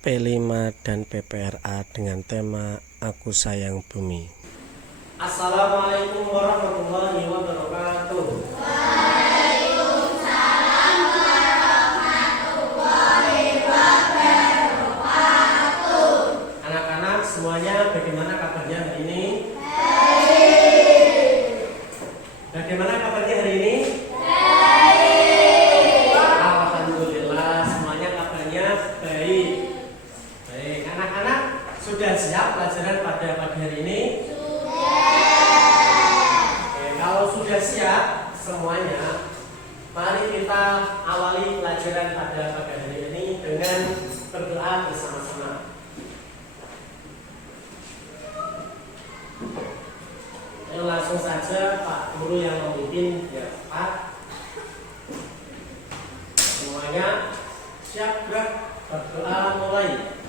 P5 dan PPRA dengan tema Aku Sayang Bumi. Assalamualaikum warahmatullahi wabarakatuh. Waalaikumsalam warahmatullahi wabarakatuh. Anak-anak semuanya, bagaimana kabarnya hari ini? Baik. Bagaimana kabarnya hari ini? Baik. Alhamdulillah, semuanya kabarnya baik. Baik, anak-anak sudah siap pelajaran pada pagi hari ini? Kalau sudah siap semuanya, mari kita awali pelajaran pada pagi hari ini dengan berdoa bersama-sama. Ayo langsung saja Pak Guru yang memimpin ya Pak. Semuanya siap gerak, berdoa mulai.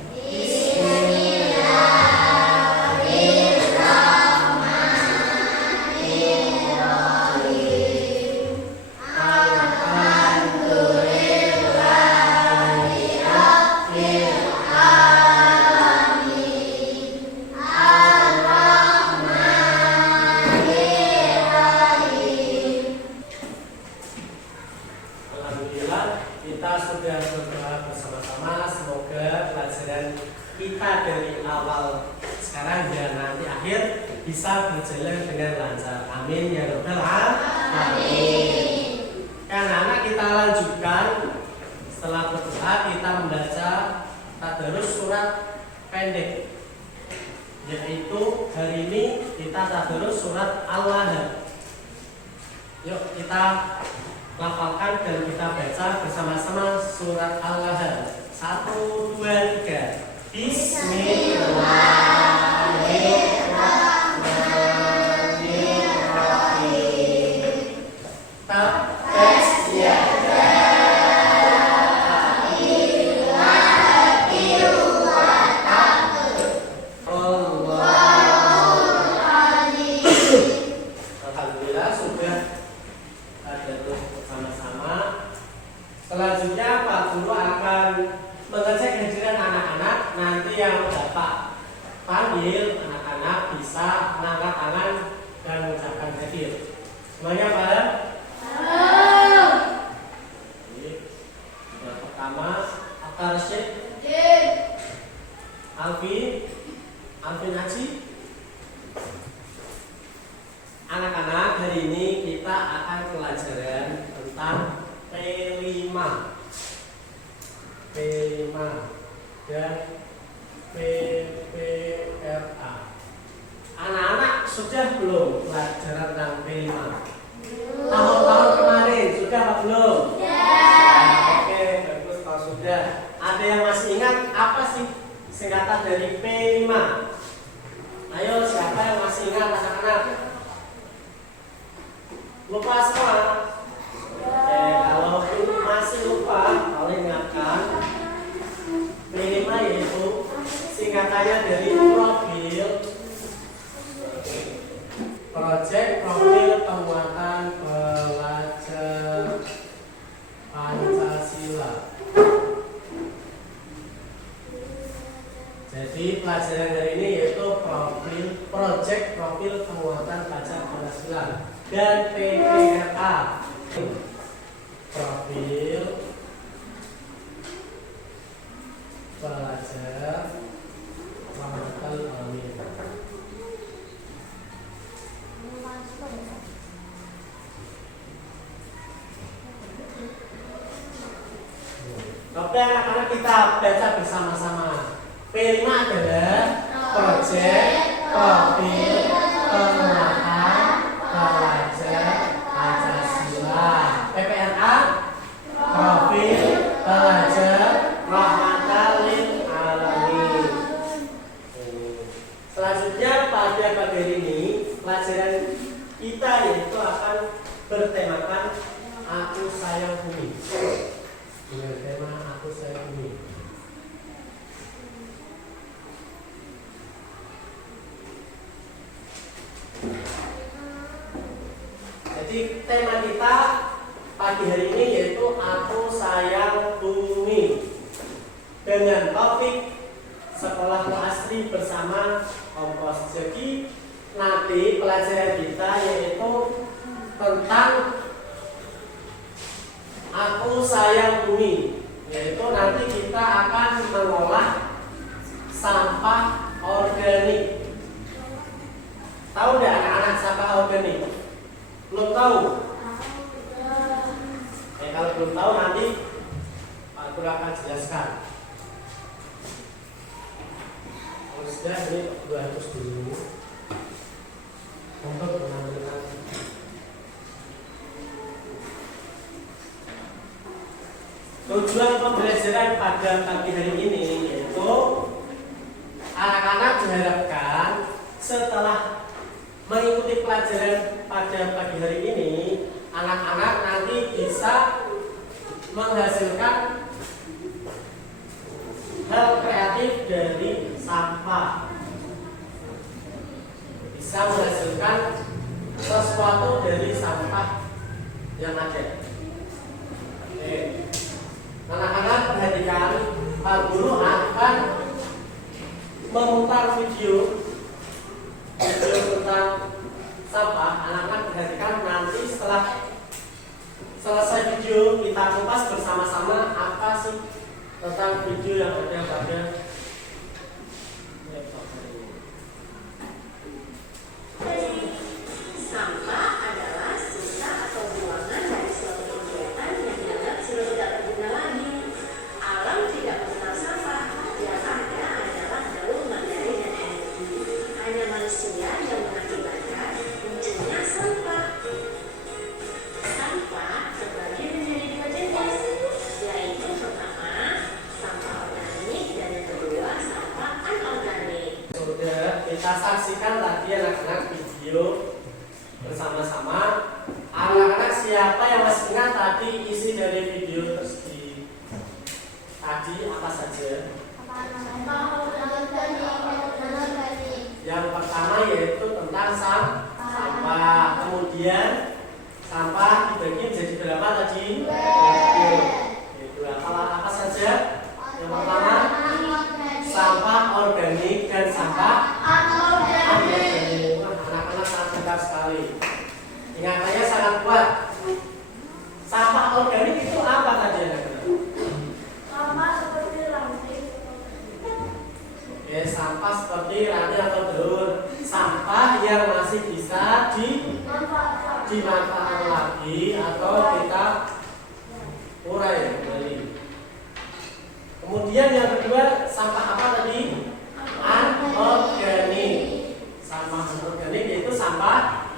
Alhamdulillah kita sudah berdoa bersama-sama, semoga pelajaran kita dari awal sekarang dan nanti akhir bisa berjalan dengan lancar. Amin ya rabbal alamin. Anak-anak, kita lanjutkan. Setelah berdoa kita membaca tadarus surat pendek, yaitu hari ini kita tadarus surat Al-Lahab. Yuk kita lafalkan dan kita baca bersama-sama surat Al-Lahab. 1, 2, 3. Bismillahirrahmanirrahim. Tabbat yada abi lahabin wa tab. Alhamdulillah sudah ada terus bersama-sama. Selanjutnya Pak Guru akan mengecek hadiran anak-anak. Nanti yang Bapak panggil, anak-anak bisa mengangkat tangan dan mengucapkan hadir. Semuanya paham? Yang pertama, Akar Syed, Alvin Haji. Anak-anak, hari ini kita akan pelajaran tentang P5 dan PPRA. Anak-anak sudah belum pelajaran tentang P5? Tahun-tahun kemarin sudah apa belum? Oke, bagus kalau sudah. Ada yang masih ingat apa sih singkatan dari P5? Ayo, siapa yang masih ingat anak-anak? Lupa semua? Oke, kalau masih lupa, kalau ingatkan P5 yaitu singkatannya dari Project Profil Penguatan Pelajar Pancasila. Jadi pelajaran dari ini yaitu Project Profil Penguatan Pelajar Pancasila dan PPRA. Profil Pelajar Penguatan Amin. Oke anak-anak, kita baca bersama-sama. P5 adalah Project Profil Penguatan Pelajar Pancasila. PPRA Profil Pelajar Rahmatan lil Alamin. Selanjutnya pada pagi hari ini pelajaran kita yaitu akan bertemakan Aku Sayang Bumi. Dengan tema Aku Sayang Bumi. Jadi tema kita pagi hari ini yaitu Aku Sayang Bumi. dengan topik sekolah asri bersama kompos. Jadi nanti pelajaran kita yaitu tentang aku sayang bumi, yaitu nanti kita akan mengolah sampah organik. Tahu nggak anak-anak sampah organik? Belum tahu? Kalau belum tahu nanti Pak Guru akan jelaskan. Kalau sudah ini Pak Guru harus dulu untuk mengambilkan. Tujuan pembelajaran pada pagi hari ini yaitu anak-anak diharapkan setelah mengikuti pelajaran pada pagi hari ini, anak-anak nanti bisa menghasilkan hal kreatif dari sampah, bisa menghasilkan sesuatu dari sampah yang ada. Oke. Anak-anak perhatikan, Pak Guru akan memutar video tentang sampah. Anak-anak perhatikan, nanti setelah selesai video kita kupas bersama-sama apa sih tentang video yang ada pada laptop ini. Sampah adalah sisa atau buangan dari suatu kegiatan yang dianggap sudah tidak berguna lagi. Alam tidak mengenal sampah, yang ada adalah daun materi dan energi. Hanya manusia yang mengakibatkan munculnya sampah. Sampah terbagi menjadi dua jenis, yaitu pertama sampah organik dan yang kedua sampah anorganik. Sudah kita saksikan tadi anak-anak video bersama-sama. Anak-anak siapa yang masih ingat tadi isi dari video tersebut? Tadi apa saja? Yang pertama yaitu tentang sampah. Kemudian sampah dibagi menjadi berapa tadi? Dua. Apa saja? Yang pertama sampah organik dan sampah anorganik. Anak-anak sangat pintar sekali. Ingatannya sangat kuat. Sampah organik itu apa saja anak-anak? Oke, sampah seperti ranting atau daun. Sampah yang masih bisa dimanfaatkan lagi atau kita urai kembali. Kemudian yang kedua, sampah apa tadi? Anorganik. Sampah anorganik yaitu sampah.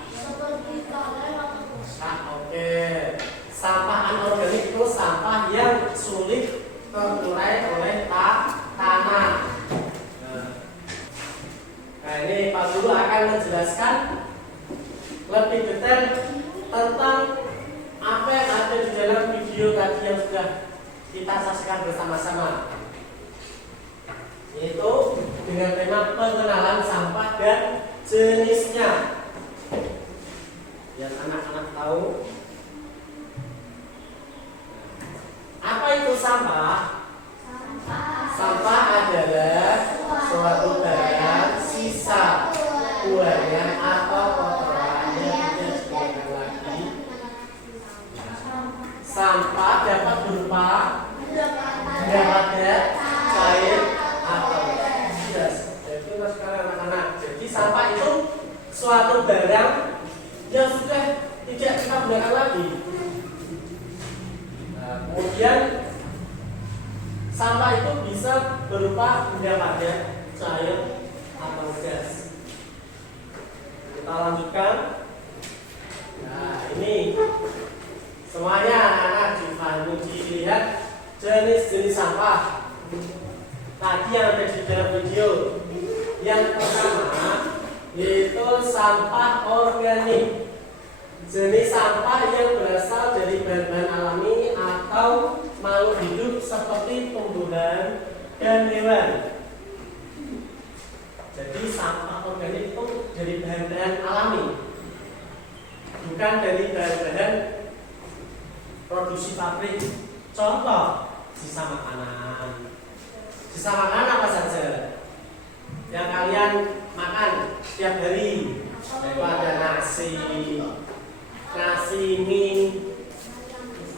Oke. Sampah anorganik itu sampah yang sulit terurai oleh tanah. Nah, ini Pak Guru akan menjelaskan lebih detail tentang apa yang ada di dalam video tadi yang sudah kita saksikan bersama-sama, yaitu dengan tema pengenalan sampah dan jenisnya. Biar anak-anak tahu apa itu sampah. Sampah adalah suatu barang sisa buangan atau kotoran yang tidak digunakan lagi. Sampah dapat berupa gas, cair, atau gas. Jadi sekarang anak-anak, jadi sampah itu suatu barang yang sudah tidak kita gunakan lagi. Nah, kemudian sampah itu bisa berupa benda padat, cair, atau gas. Kita lanjutkan. Nah, ini semuanya anak-anak dilihat jenis-jenis sampah tadi yang ada di dalam video. Yang pertama yaitu sampah organik, jenis sampah yang berasal dari bahan-bahan alami atau makhluk hidup seperti tumbuhan dan hewan. Jadi sampah organik itu dari bahan-bahan alami, bukan dari bahan-bahan produksi pabrik. Contoh, sisa makanan, Sisa makanan apa saja yang kalian makan setiap hari? Ada nasi, mie,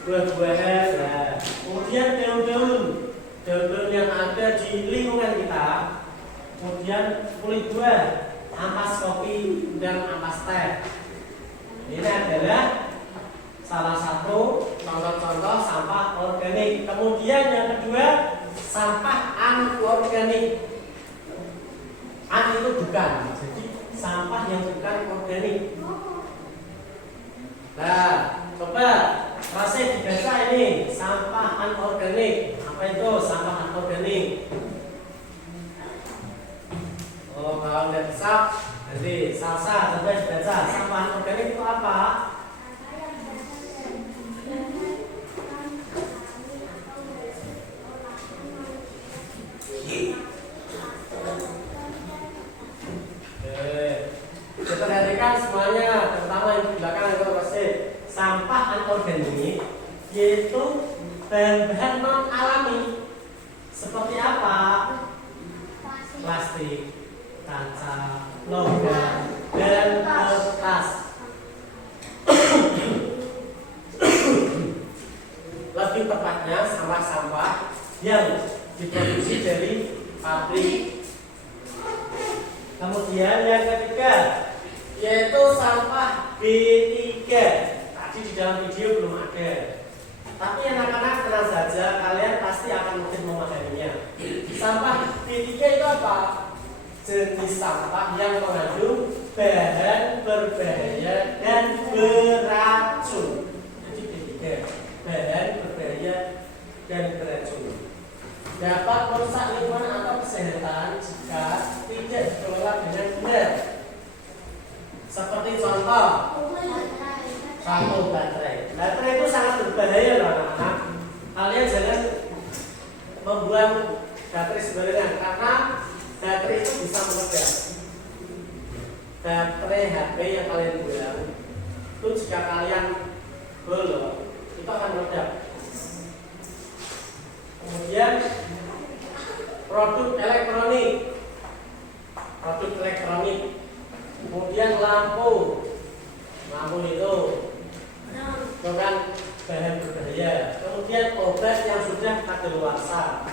buah-buahan. Nah, kemudian daun-daun yang ada di lingkungan kita. Kemudian kulit buah, ampas kopi, dan ampas teh. Ini adalah salah satu contoh-contoh sampah organik. Kemudian yang kedua, sampah anorganik. An itu bukan, jadi sampah yang bukan organik. Nah, coba masih dibaca ini sampah anorganik. Apa itu sampah anorganik? Oh, kalau nggak bisa, nanti salsa coba dibaca sampah anorganik itu apa? Perhatikan semuanya, terutama yang di belakang itu pasti sampah anorganik yaitu bahan-bahan non alami seperti apa? Plastik, kaca, logam, dan kertas. Lebih tepatnya sampah-sampah yang diproduksi dari pabrik. Kemudian yang ketiga yaitu sampah B3. Tadi di dalam video belum ada. Tapi anak-anak tenang saja, kalian pasti akan mungkin memahaminya. Sampah B3 itu apa? Jenis sampah yang mengandung bahan berbahaya dan beracun. Jadi B3, bahan berbahaya dan beracun. Dapat merusak lingkungan atau kesehatan jika tidak dikelola dengan benar. Seperti contoh, satu baterai. Baterai itu sangat berbahaya loh anak-anak. Kalian jangan membuang baterai sembarangan karena baterai itu bisa meledak. Baterai HP yang kalian buang itu jika kalian bolong itu akan meledak. Kemudian produk elektronik, kemudian lampu itu kan bahan berbahaya. Kemudian obat yang sudah kadaluarsa,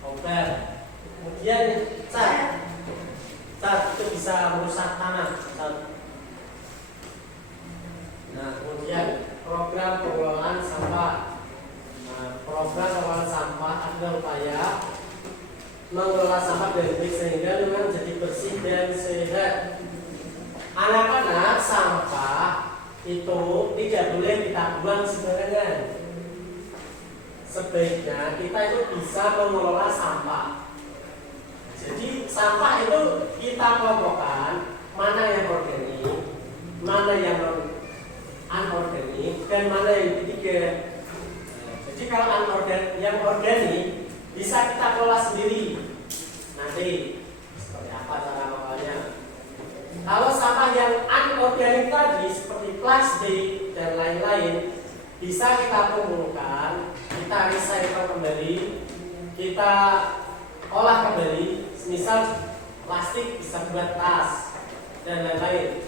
kemudian cat itu bisa merusak tanah. Nah, kemudian program pengelolaan sampah. Program pengelolaan sampah adalah upaya mengelola sampah dengan baik sehingga lingkungan menjadi bersih dan sehat. Anak-anak, sampah itu tidak boleh kita buang sembarangan. Sebaiknya kita itu bisa mengelola sampah. Jadi sampah itu kita kelompokkan mana yang organik, mana yang anorganik, dan mana yang ketiga. Jadi kalau yang organik bisa kita kelola sendiri. Nanti seperti apa cara mengelolanya. Kalau sampah yang anorganik tadi seperti plastik dan lain-lain bisa kita kumpulkan, kita recycle kembali, kita olah kembali. Misal plastik bisa buat tas dan lain-lain.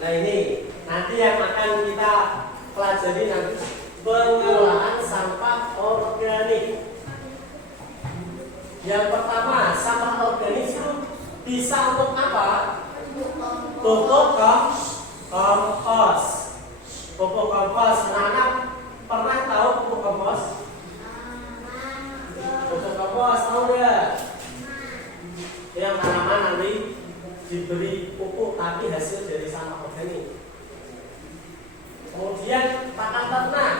Nah ini nanti yang akan kita pelajari nanti pengelolaan sampah organik. Yang pertama, sampah organik itu bisa untuk apa? Pupuk kompos. Pupuk kompos. Anak-anak pernah tahu pupuk kompos? Pupuk kompos tahu nggak? Yang tanaman nanti diberi pupuk tapi hasil dari sampah organik. Kemudian pakan ternak.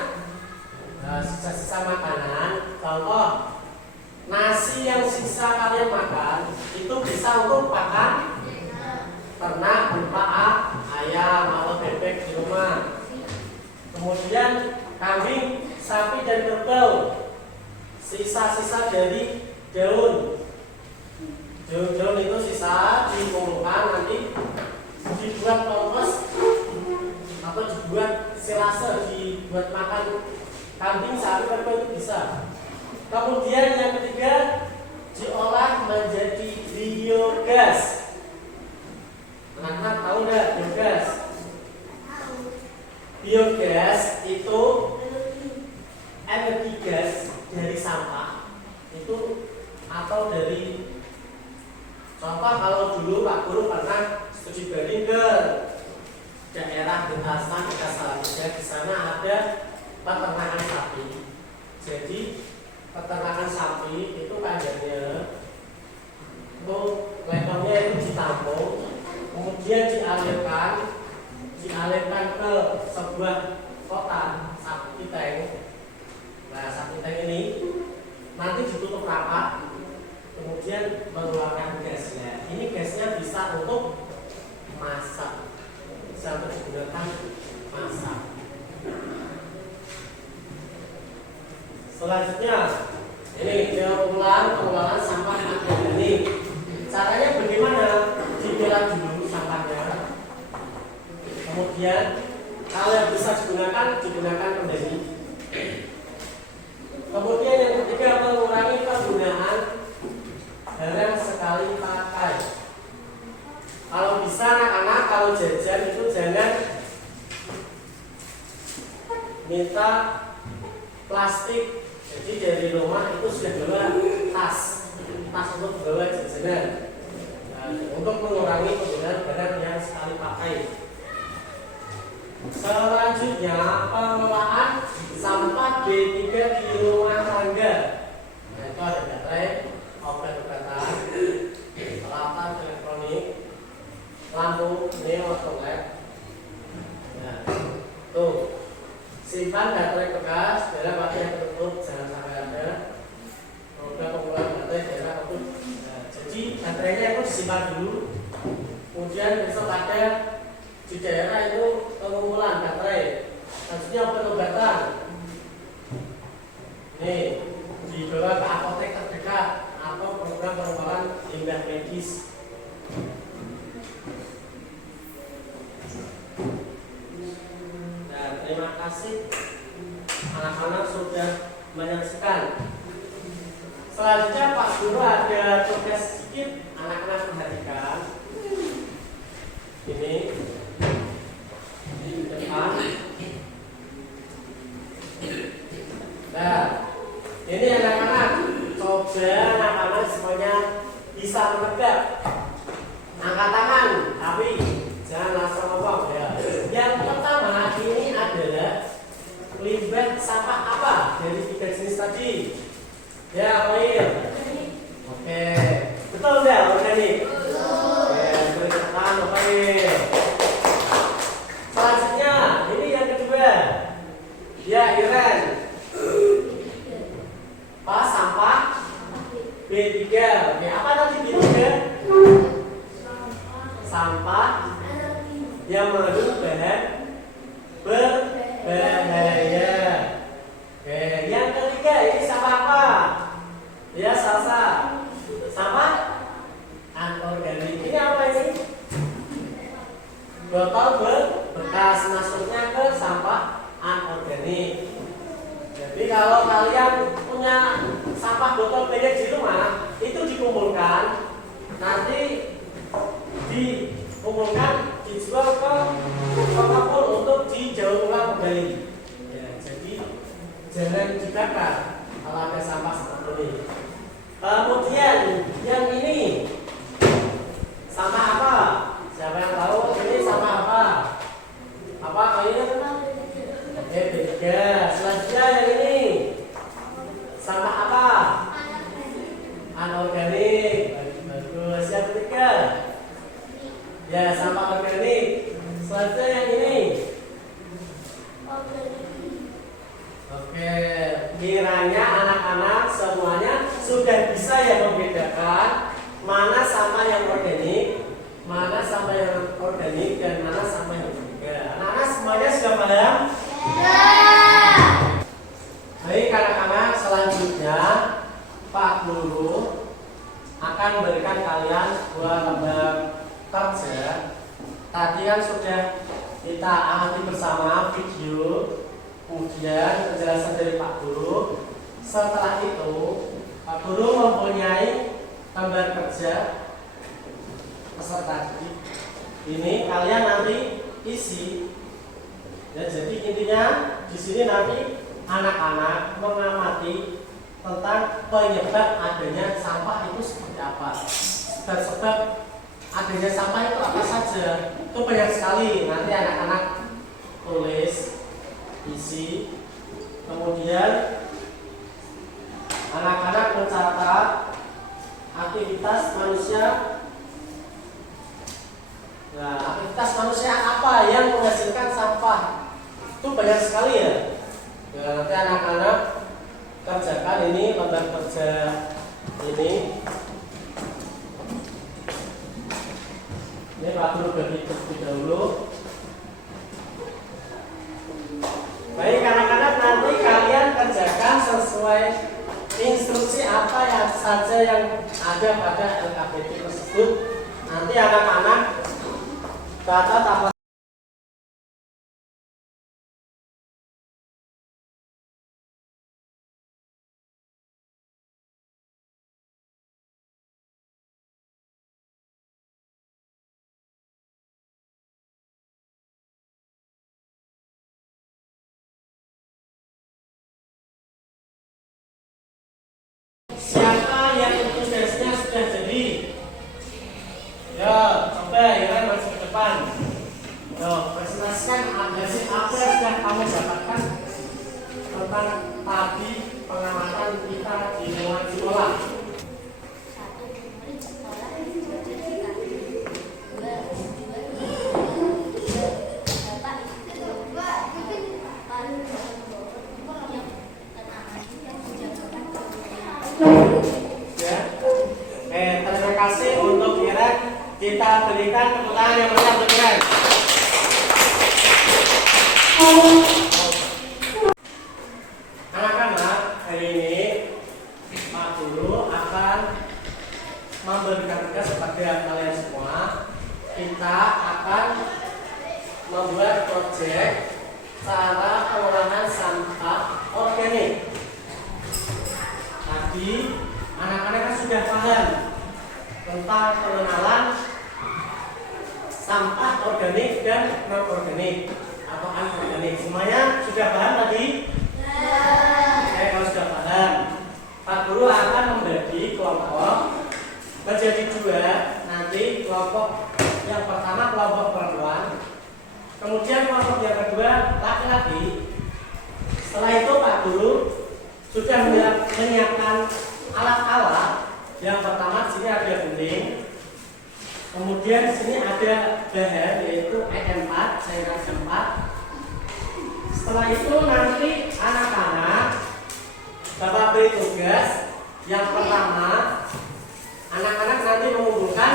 Sisa-sisa makanan, contoh nasi yang sisa kalian makan itu bisa untuk pakan ternak berupa ayam atau bebek di rumah. Kemudian kambing, sapi dan kerbau. Sisa-sisa dari daun itu sisa dikumpulkan nanti dibuat kompos atau dibuat silase, dibuat makan kambing, sapi, kerbau itu bisa. Kemudian yang ketiga, diolah menjadi biogas. Anak-anak tahu nggak biogas? Biogas itu energi gas dari sampah itu, atau dari contoh kalau dulu Pak Guru pernah studi banding ke daerah Gentasan, Salatiga, di sana ada peternakan sapi. Jadi peternakan sapi itu kandangnya itu levelnya itu ditampung, kemudian dialirkan ke sebuah kotak sapi tank. Nah, sapi tank ini nanti ditutup rapat, kemudian mengeluarkan gasnya. Ini gasnya bisa untuk masak, bisa untuk digunakan masak. Selanjutnya, ini pengelolaan sampah anorganik. Caranya bagaimana? Dipilah dulu sampahnya. Kemudian kalau yang bisa digunakan kembali. Kemudian yang ketiga, mengurangi penggunaan barang sekali pakai. Kalau bisa anak-anak kalau jajan itu jangan minta plastik. Jadi dari rumah itu sudah bawa tas untuk bawa jajanan. Nah, untuk mengurangi penggunaan barang yang sekali pakai. Selanjutnya, pengelolaan sampah B3 di rumah tangga. Nah, itu ada baterai, obat-obatan, peralatan elektronik, lampu neo atau LED. Nah, tuh simpan baterai bekas dalam wadah yang tertutup, jangan sampai ada. Kemudian penggunaan baterai dalam tertutup. Nah, jadi baterainya itu disimpan dulu. Kemudian besok ada di daerah itu pengumpulan baterai. Selanjutnya obat-obatan. Nih, dibawa ke apotek terdekat atau program pengelolaan limbah medis. Nah, terima kasih anak-anak sudah menyaksikan. Selanjutnya Pak Guru ada tugas sedikit, anak-anak perhatikan. Ini di depan. Nah, ini anak-anak, coba anak-anak semuanya bisa menebak. Angkat tangan, tapi jangan langsung ngomong ya. Yang pertama ini adalah limbah sampah apa dari 3 jenis tadi? Ya, Koir. Oke, betul nggak organik? Oke, beri tepuk tangan Koir. Selanjutnya, ini yang kedua. Ya, Iren. Apa sampah? B3. Oke, apa tadi B3? Sampah yang mengandung bahan berbahaya. Oke, yang ketiga ini sampah apa? Ya, Salsa. Sampah anorganik. Ini apa ini? Botol bekas, masuknya ke sampah anorganik. Jadi kalau kalian punya sampah botol banyak di rumah, itu dikumpulkan, nanti dikumpulkan, dijual ke pengepul untuk didaur ulang kembali. Ya, jadi jangan dibakar kalau ada sampah seperti ini. Kemudian yang ini sampah apa? Siapa yang tahu ini sampah apa? Apa kalian? B3. Selanjutnya yang ini sampah apa? Anorganik. Bagus. Yang ketiga, ya sampah organik. Selanjutnya yang ini. Oke, kiranya anak-anak semuanya sudah bisa ya membedakan mana sampah yang organik, mana sampah yang organik, dan mana sampah yang tidak. Anak-anak semuanya sudah paham? Baik anak-anak, selanjutnya Pak Guru akan memberikan kalian dua lembar kerja. Tadi kan sudah kita amati bersama video Kemudian penjelasan dari Pak Guru. Setelah itu Pak Guru mempunyai gambar kerja peserta didik. Ini kalian nanti isi. Ya, jadi intinya di sini nanti anak-anak mengamati tentang penyebab adanya sampah itu seperti apa. Dan sebab adanya sampah itu apa saja. Itu banyak sekali. Nanti anak-anak tulis, isi. Kemudian anak-anak mencatat aktivitas manusia. Nah, aktivitas manusia apa yang menghasilkan sampah? Itu banyak sekali ya. Ya, nanti anak-anak kerjakan ini lembar kerja ini. Ini Pak Guru bagi terlebih dahulu. Baik anak-anak, nanti kalian kerjakan sesuai instruksi apa yang saja yang ada pada LKPD tersebut. Nanti anak-anak catat apa siapa yang tugasnya sudah jadi. Ya, coba ya masuk ke depan. Yo, presentasikan hasil apa yang sudah kamu dapatkan tentang tadi pengamatan kita di lingkungan sekolah. Ya. Terima kasih untuk Iren. Kita berikan tepuk tangan yang meriah untuk Iren. Anak-anak, hari ini Pak Guru akan memberikan tugas kepada kalian semua. Kita akan membuat proyek cara pengolahan sampah organik. Tadi anak-anak kan sudah paham tentang pengenalan sampah organik dan non organik atau anorganik. Semuanya sudah paham tadi? Kalau sudah paham, Pak Guru akan membagi kelompok menjadi dua. Nanti kelompok yang pertama kelompok perempuan, kemudian kelompok yang kedua laki-laki. Setelah itu Pak Guru sudah menyiapkan alat-alat. Yang pertama di sini ada gunting, kemudian di sini ada bahan yaitu E4, cairan E4. Setelah itu nanti anak-anak Bapak beri tugas. Yang pertama, anak-anak nanti mengumpulkan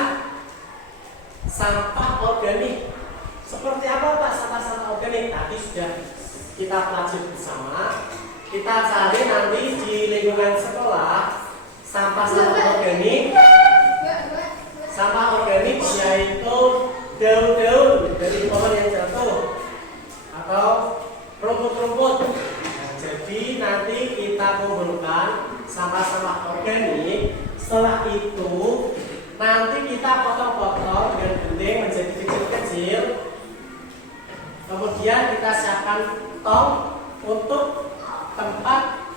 sampah organik. Seperti apa Pak sampah-sampah organik? Tadi sudah kita pelajari bersama. Kita cari nanti di lingkungan sekolah sampah-sampah organik. Sampah organik yaitu daun-daun dari pohon yang jatuh atau rumput-rumput. Nah, jadi nanti kita kumpulkan sampah-sampah organik. Setelah itu nanti kita potong-potong dengan gunting menjadi kecil-kecil. Kemudian kita siapkan tong untuk tempat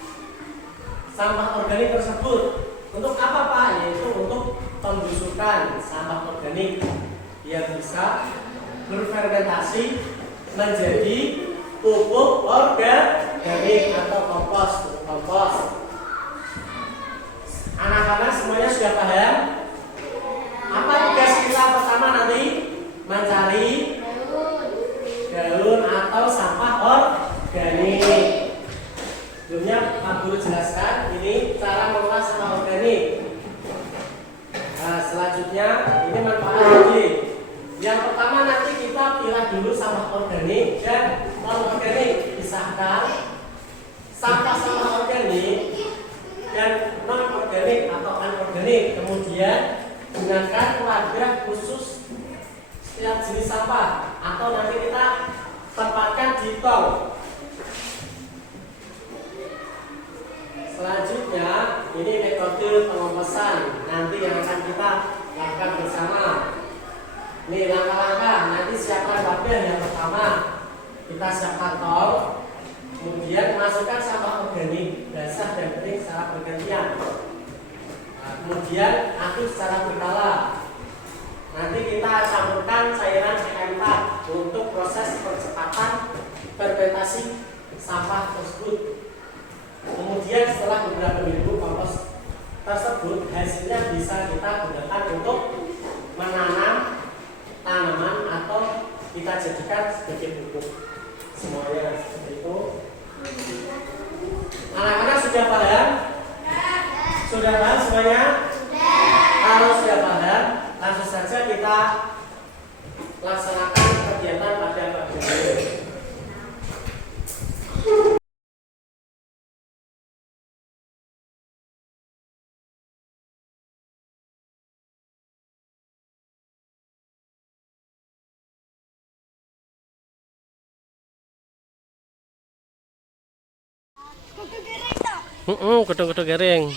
sampah organik tersebut. Untuk apa Pak? Yaitu untuk pembusukan sampah organik biar bisa berfermentasi menjadi pupuk organik atau kompos. Anak-anak semuanya sudah paham? Apa tugas kita pertama nanti? Mencari daun atau sampah organik. Sebelumnya Pak Guru jelaskan ini cara mengolah sampah organik. Nah, selanjutnya ini manfaat tadi. Yang pertama nanti kita pilih dulu sampah organik dan non organik. Pisahkan sampah-sampah organik dan non organik atau anorganik. Kemudian gunakan wadah khusus setiap jenis sampah atau nanti kita tempatkan di tong. Nih langkah-langkah, nanti siapkan wadah yang pertama. Kita siapkan tong, kemudian masukkan sampah organik basah dan kering secara bergantian. Nah, kemudian aduk secara berkala. Nanti kita campurkan cairan PM4 untuk proses percepatan fermentasi sampah tersebut. Kemudian setelah beberapa minggu kompos tersebut hasilnya bisa kita gunakan untuk menanam tanaman atau kita jadikan sebagai pupuk. Semuanya seperti itu. Anak-anak sudah paham? Sudah paham semuanya? Kalau sudah paham, langsung saja kita laksanakan kegiatan pada pagi ini. Kudu garing.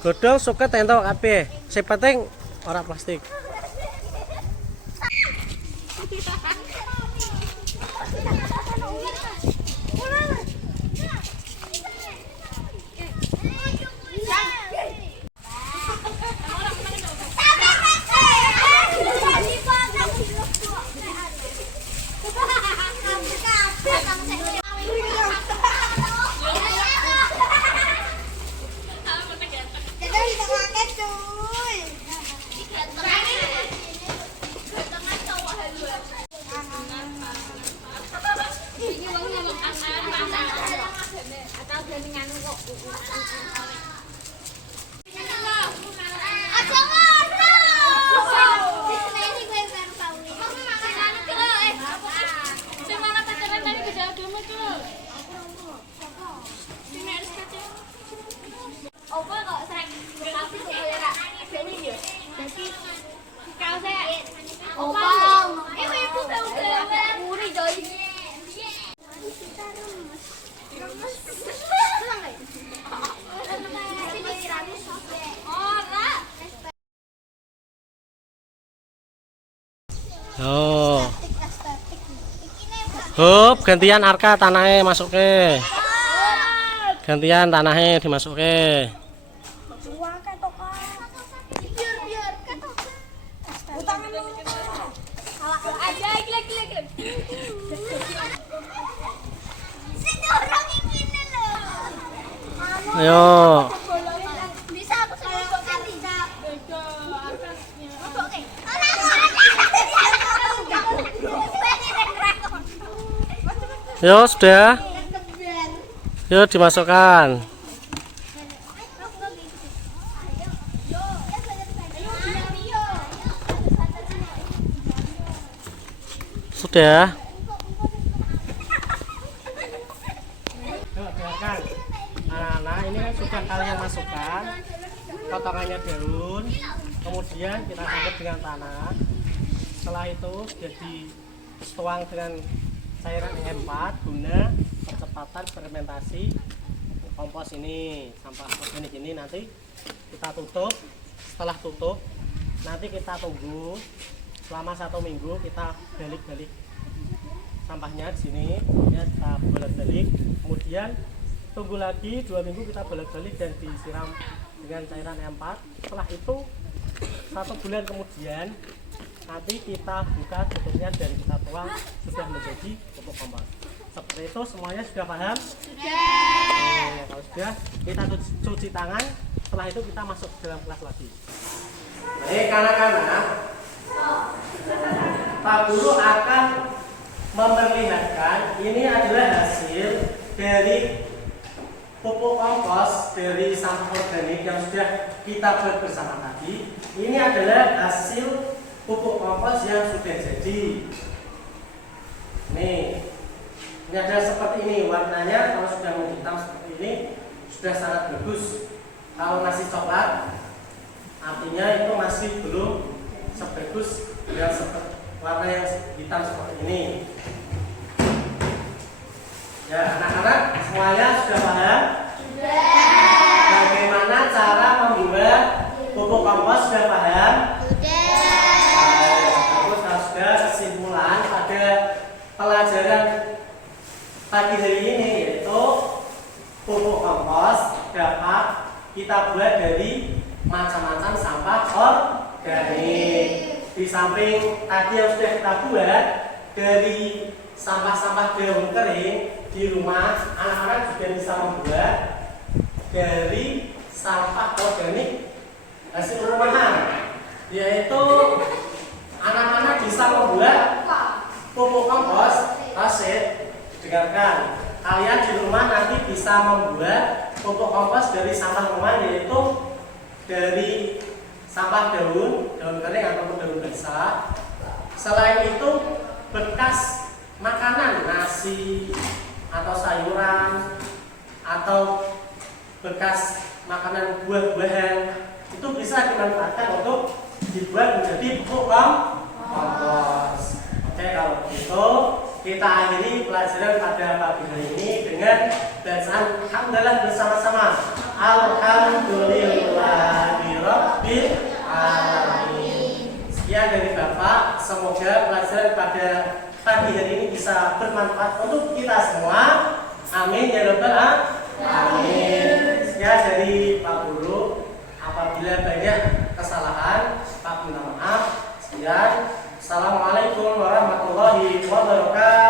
Godhong suket entuk kabeh. Sing penting ora plastik. Oh. Hop, gantian Arka tanahnya masuke. Gantian tanahnya dimasuke. Ayo. Bisa aku sebutkan bisa. Yo, sudah. Yo, dimasukkan. Sudah. Dengarkan. Nah, ini kan sudah kalian masukkan potongannya daun, kemudian kita campur dengan tanah. Setelah itu sudah dituang dengan cairan E4 guna percepatan fermentasi kompos ini, sampah organik ini. Nanti kita tutup. Setelah tutup, nanti kita tunggu selama 1 minggu. Kita balik-balik sampahnya di sini, ya, kita bolak-balik. Kemudian tunggu lagi 2 minggu, kita bolak-balik dan disiram dengan cairan E4. Setelah itu 1 bulan kemudian nanti kita buka tutupnya dan kita tuang, sudah menjadi pupuk kompos. Seperti itu, semuanya sudah paham? Sudah. Kalau sudah, kita cuci tangan setelah itu kita masuk dalam kelas lagi. Baik anak-anak, Pak Guru akan memperlihatkan ini adalah hasil dari pupuk kompos dari sampah organik yang sudah kita buat bersama tadi. Ini adalah hasil pupuk kompos yang sudah jadi. Nih, ini ada seperti ini warnanya. Kalau sudah menghitam seperti ini sudah sangat bagus. Kalau masih coklat, artinya itu masih belum sebagus yang warna yang hitam seperti ini. Ya, anak-anak semuanya sudah paham? Sudah. Bagaimana cara membuat pupuk kompos sudah paham? Terus sudah kesimpulan pada pelajaran pagi hari ini yaitu pupuk kompos dapat kita buat dari macam-macam sampah organik. Di samping tadi yang sudah kita buat dari sampah-sampah daun kering di rumah, anak-anak juga bisa membuat dari sampah organik hasil rumahan, yaitu anak-anak bisa membuat pupuk kompos hasil. Dengarkan, kalian di rumah nanti bisa membuat pupuk kompos dari sampah rumah, yaitu dari sampah daun kering ataupun daun basah. Selain itu bekas makanan, nasi atau sayuran atau bekas makanan buah-buahan itu bisa dimanfaatkan untuk dibuat menjadi pupuk kompos. Oke, kalau begitu kita akhiri pelajaran pada pagi hari ini dengan bacaan alhamdulillah bersama-sama. Alhamdulillahirabbil alamin. Sekian dari Bapak, semoga pelajaran pada pagi hari ini bisa bermanfaat untuk kita semua. Amin ya rabbal alamin. Sekian dari Pak Guru. Apabila banyak kesalahan, Pak minta maaf. Sekian. Assalamualaikum warahmatullahi wabarakatuh.